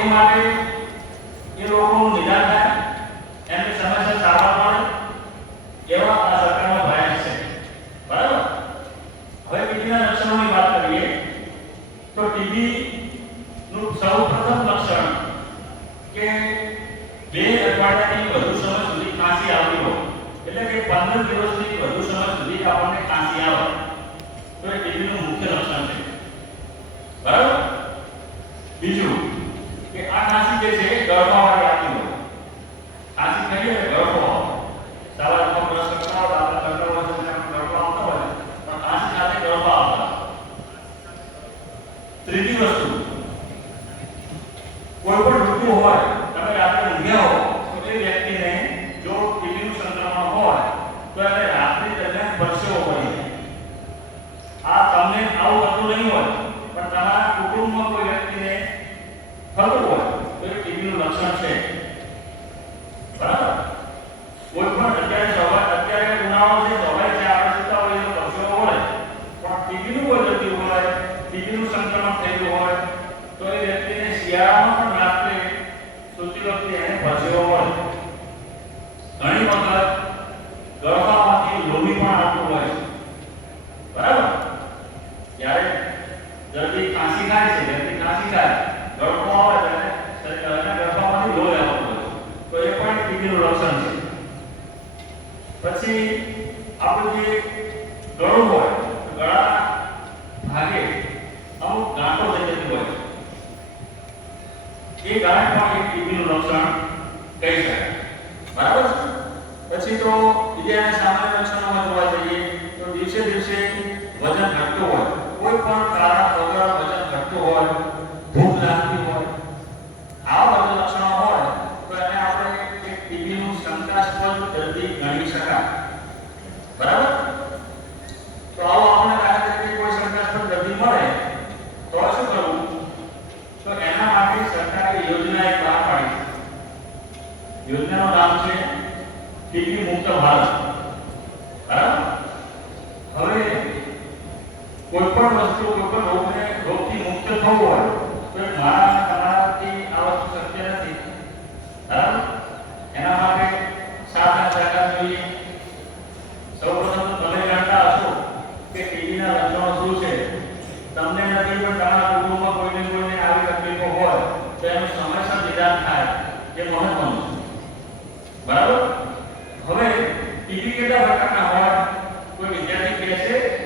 એ માટે એ લોકોનું નિદાન થાય, એમની સમસ્યા સારવાર મળે, એવા આ સરકારનો પ્રયાસ છે. બરાબર. હવે ટીબીના લક્ષણોની વાત કરીએ તો ટીબી નું સૌપ્રથમ લક્ષણ કે 2 અઠવાડિયાથી વધુ સમય સુધી ખાંસી આવતી હોય, એટલે કે 15 દિવસથી વધુ સમય સુધી આપણને ખાંસી આવે તો એ ટીબીનું મુખ્ય લક્ષણ છે. બરાબર. બીજું કે આ ખાંસી જે છે ગળફાવાળી આવતી હોય. ખાંસી કહીએ ને ગળફો, સવારમાં બ્રશ કરતા હોય આપણે ગળફો આવતો હોય, પણ ખાંસી સાથે ગળફા આવતા. ત્રીજી વસ્તુ, કોઈ પણ ઋતુ હોય, તમે રાત્રે ઊંઘ્યા હો તો એ વ્યક્તિને જો ટીબીનું સંક્રમણ હોય તો એને રાત્રિ દરમિયાન પરસેવો પડી જાય. આ તમને આવું થતું નહીં હોય, પણ તમારા કુટુંબમાં કોઈ વ્યક્તિને થતું હોય તો એ ટીબીનું લક્ષણ છે. બરાબર. કોઈ પણ અત્યારે ઉનાળો છે, સવારે જે આપણે સુતા હોય એનો પરસેવો હોય, પણ ટીબીનું કોઈ દર્દી હોય, ટીબીનું સંક્રમણ થયેલું હોય તો એ વ્યક્તિને શિયાળામાં પણ રાત્રે સૂતી વખતે એને પરસેવો મળે. ઘણી વખત ગળફામાંથી લોહી પણ આવતું હોય છે. બરાબર. જ્યારે દર્દી ખાંસી થાય છે, ગળફો આવે ત્યારે ગળફામાંથી લોહી આવતું હોય તો એ પણ ટીબીનું લક્ષણ છે. પછી આપણું જે ગળું હોય, ગળા ભાગે અમુક ગાંઠો થઈ જતી હોય, એ ગાંઠ પણ એક ટીબીનું લક્ષણ કહી શકાય. બરાબર. પછી તો બીજા સામાન્ય લક્ષણોમાં જોવા જઈએ તો દિવસે દિવસે વજન ઘટતું હોય, કોઈ પણ કારણ વગર વજન ઘટતું હોય, ભૂખ લાગતી હોય, આવા બધા લક્ષણો હોય તો એને આપણે એક ટીબીનું શંકાસ્પદ દર્દી ગણી શકાય. બરાબર. તો આવો આપણે દાખલા તરીકે કોઈ શંકાસ્પદ દર્દી મળે તો શું કરવું? તો એના માટે સરકારે યોજના એક બહાર પાડી છે. યોજનાનું નામ છે ટીબી મુક્ત ભારત. બરાબર. હવે કોઈ પણ વસ્તુ, કોઈ પણ રોગથી મુક્ત થવું હોય તો તમારાથી આ વસ્તુ શક્ય નથી. બરાબર. એના માટે સાધન સરકાર જોઈએ. સૌપ્રથમ તો તમે જાણતા હશો કે ટીબીના લક્ષણો શું છે. તમને નથી પણ તમારા કુટુંબમાં કોઈને આવી તકલીફો હોય તો એનું સમયસર નિદાન થાય, એ મહત્વનું